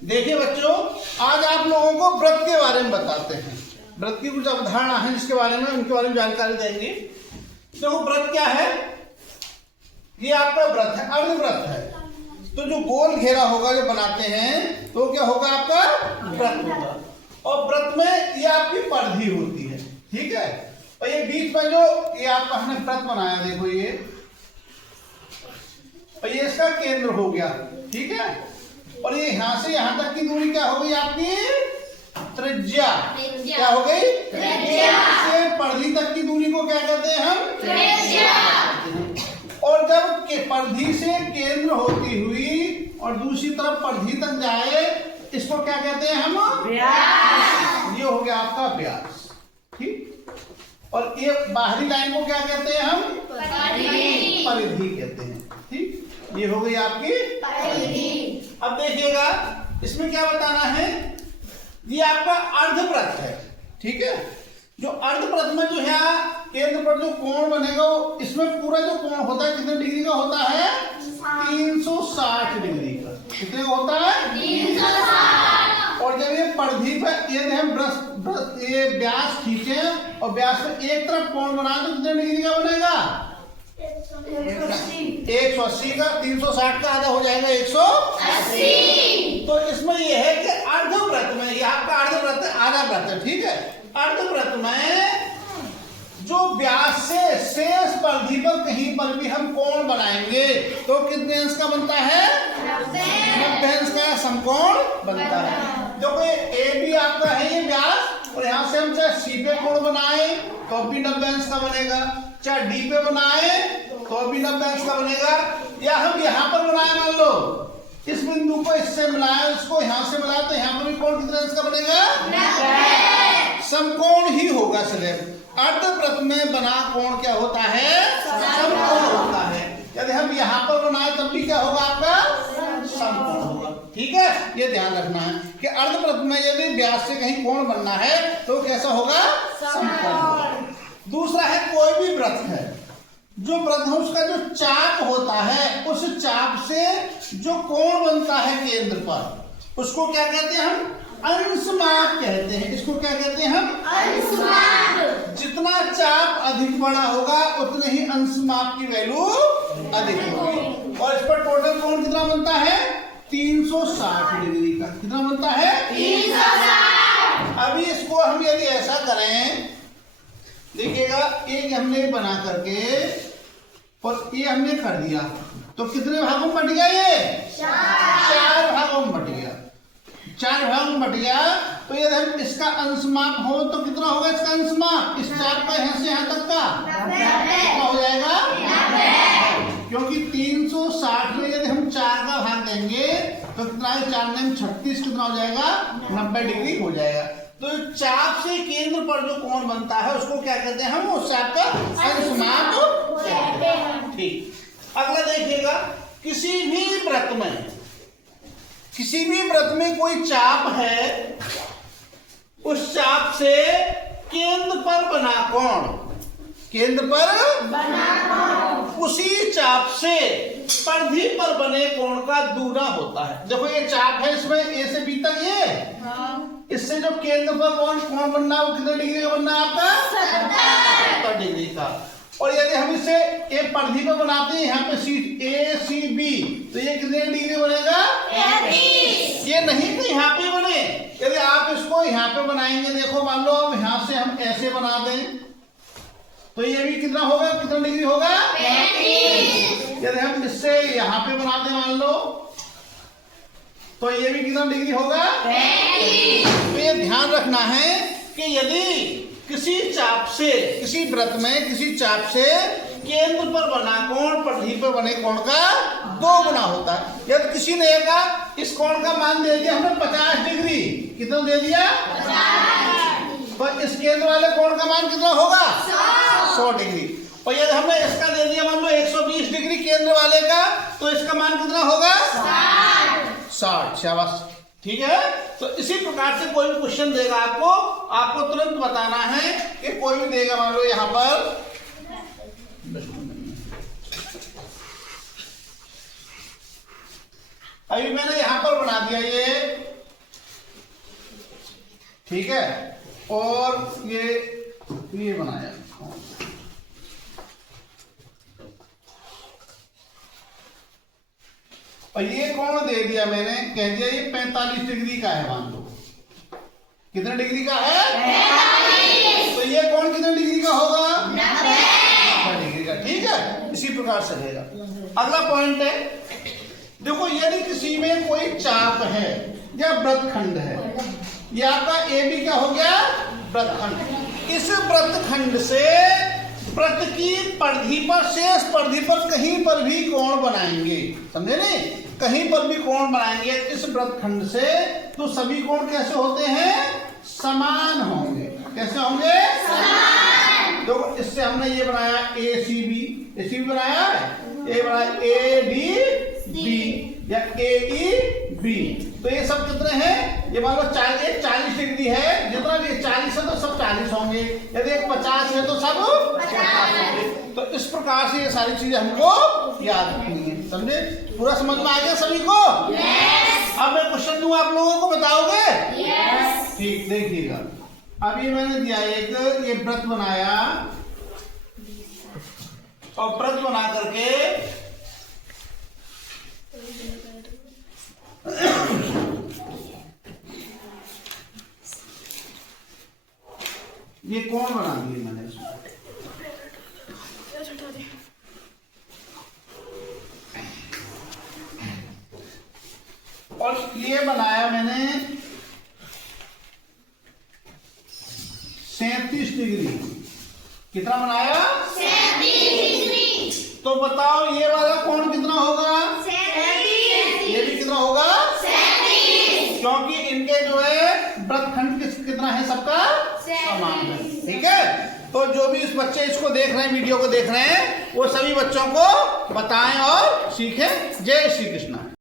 देखिए बच्चों, आज आप लोगों को व्रत के बारे में बताते हैं। व्रत की कुछ अवधारणा है जिसके बारे में, उनके बारे में जानकारी देंगे। तो व्रत क्या है? ये आपका व्रत है, अर्धव्रत है। तो जो गोल घेरा होगा जो बनाते हैं तो क्या होगा? आपका व्रत होगा। और व्रत में ये आपकी परिधि होती है, ठीक है। और ये बीच में जो ये आपका हमने व्रत बनाया, देखो ये, और ये इसका केंद्र हो गया, ठीक है। और ये यहां से यहां तक की दूरी क्या हो गई? आपकी त्रिज्या। क्या हो गई? त्रिज्या। से परिधि तक की दूरी को क्या कहते हैं हम? त्रिज्या। और जब के परिधि से केंद्र होती हुई और दूसरी तरफ परिधि तक जाए, इसको क्या कहते हैं हम? व्यास। ये हो गया आपका व्यास, ठीक। और ये बाहरी लाइन को क्या कहते हैं हम? परिधि कहते हैं, ठीक। ये हो गई आपकी परिधि। अब देखिएगा इसमें क्या बताना है। ये आपका अर्धव्रत है, ठीक है। जो अर्धव्रत में जो है केंद्र पर जो कोण बनेगा, इसमें पूरा जो कोण होता है कितने डिग्री का होता है? 360 डिग्री का। कितने का होता है? 360। और जब ये परिधि पर ये हम ये व्यास खींचे और व्यास में एक तरफ कोण बनाए तो कितने डिग्री का बनेगा? 180 का। 360 का आधा हो जाएगा 180। तो इसमें यह है कि अर्धव्रत में, ये आपका अर्धव्रत है, आधा व्रत है, ठीक है। अर्धव्रत में जो व्यास से शेष परिधि पर कहीं पर भी हम कोण बनाएंगे तो कितने अंश का बनता है? 90 अंश का समकोण बनता है। जो कोई ए बी आपका है ये व्यास, और यहाँ से हम चाहे सी पे कोण बनाए तो भी 90 अंश का बनेगा, चाहे डी पे बनाए तो भी 90 अंश का बनेगा, या हम यहाँ पर बनाए, मान लो इस बिंदु को इससे मिलाए, उसको यहाँ से मिलाए तो यहाँ पर भी कोण कितने अंश का बनेगा? समकोण ही होगा सदैव। अर्धव्रत में बना कोण क्या होता है? समकोण होता है। यदि हम यहाँ पर बनाए तब भी क्या होगा? आपका समकोण होगा, ठीक है। ये ध्यान रखना है कि अर्धव्रत में यदि व्यास से कहीं कोण बनना है तो कैसा होगा? समकोण होगा। दूसरा है कोई भी व्रत है, जो व्रत है उसका जो चाप होता है, उस चाप से जो कोण बनता है केंद्र पर, उसको क्या कहते हैं हम? अंशमाप कहते हैं। इसको क्या कहते हैं हम? अंशमाप। जितना चाप अधिक बड़ा होगा उतने ही अंशमाप की वैल्यू अधिक होगी। और इस पर टोटल कोण कितना बनता है? 360 डिग्री का। कितना बनता है? 360। अभी इसको हम यदि ऐसा करें, देखिएगा, एक हमने बना करके और ये हमने कर दिया तो कितने भागों में बट गया? ये 4 भागों में बट गया। 4 भागों में बट गया तो यदि हम इसका अंशमाप हो तो कितना होगा इसका अंशमाप? इस चाप का यहाँ से यहाँ तक का कितना हो जाएगा? 90। क्योंकि 360 में यदि हम 4 का भाग देंगे तो कितना है? 4 में 36, कितना हो जाएगा? 90 डिग्री हो जाएगा। तो चाप से केंद्र पर जो कोण बनता है उसको क्या कहते हैं हम? उस चाप का अंशमाप कहते हैं, ठीक। अगला देखिएगा, किसी भी व्रत में कोई चाप है, उस चाप से केंद्र पर बना कोण, केंद्र पर बना कोण उसी चाप से परिधि पर बने कोण का दूना होता है। देखो ये चाप है, इसमें ए से बी तक ये, इससे जो केंद्र पर कोण बनना है वो कितने डिग्री का बनना है आपका? 70 डिग्री का। और यदि हम इसे एक परिधि पर बनाते हैं, यहाँ पे सी ए सी बी, तो ये कितने डिग्री बनेगा? 30। ये नहीं कि यहाँ पे बने, यदि आप इसको यहाँ पे बनाएंगे, देखो मान लो अब यहाँ से हम ऐसे बना दें तो ये भी कितना होगा? कितना डिग्री होगा? 35। यदि हम इससे यहाँ पे बना दें मान लो तो ये भी कितना डिग्री होगा? 35। तो ये ध्यान रखना है कि यदि किसी चाप से, किसी व्रत में किसी चाप से केंद्र पर बना कोण परिधि पर बने कोण का 2 गुना होता है। यदि किसी ने कहा इस कोण का मान दे दिया हमने 50 डिग्री, कितना दे दिया? 50। तो इस केंद्र वाले कोण का मान कितना होगा? 100 डिग्री। और यदि हमने इसका दे दिया मान लो 120 डिग्री केंद्र वाले का, तो इसका मान कितना होगा? 60। शाबाश, ठीक है। तो इसी प्रकार से कोई भी क्वेश्चन देगा आपको तुरंत बताना है कि कोई भी देगा, मान लो यहाँ पर अभी मैंने यहाँ पर बना दिया ये ठीक है। और ये बनाया, और ये कोण दे दिया मैंने, कह दिया ये 45 डिग्री का है, मान लो। कितने डिग्री का है? 45। तो ये कोण कितने डिग्री का होगा? 90 डिग्री का। ठीक है, इसी प्रकार से रहेगा। अगला पॉइंट है, देखो यदि किसी में कोई चाप है या वृत्तखंड है, ये आपका ए बी क्या हो गया? वृत्तखंड। इस वृत्तखंड से वृत्त की परिधि पर, शेष परिधि पर कहीं पर भी कोण बनाएंगे, समझे नहीं? कहीं पर भी कोण बनाएंगे इस वृत्तखंड से, तो सभी कोण कैसे होते हैं? समान होंगे। कैसे होंगे? समान। देखो इससे हमने ये बनाया ए सी बी बनाया है, ये बनाया ए डी बी या ए ई बी। तो ये सब कितने हैं? ये मान लो 40 डिग्री है, जितना भी 40 है तो सब 40 होंगे, यदि 50 है तो सब 50 होंगे। तो इस प्रकार से ये सारी चीजें हमको याद रखनी है, समझे? पूरा समझ में आ गया सभी को? yes. अब मैं क्वेश्चन दूंगा, आप लोगों को बताओगे? yes. ठीक, देखिएगा। अब ये मैंने दिया एक, ये वृत्त बनाया, और वृत्त बना करके ये कोण बना दिए मैंने इसमें। और ये बनाया मैंने 37 डिग्री। कितना बनाया? 37 डिग्री। तो बताओ ये वाला कोण कितना होगा? 37। ये भी कितना होगा? 37। क्योंकि इनके जो है वृत्तखंड कितना है सबका? समान है। ठीक है, तो जो भी इस बच्चे इसको देख रहे हैं, वीडियो को देख रहे हैं, वो सभी बच्चों को बताएं और सीखें। जय श्री कृष्ण।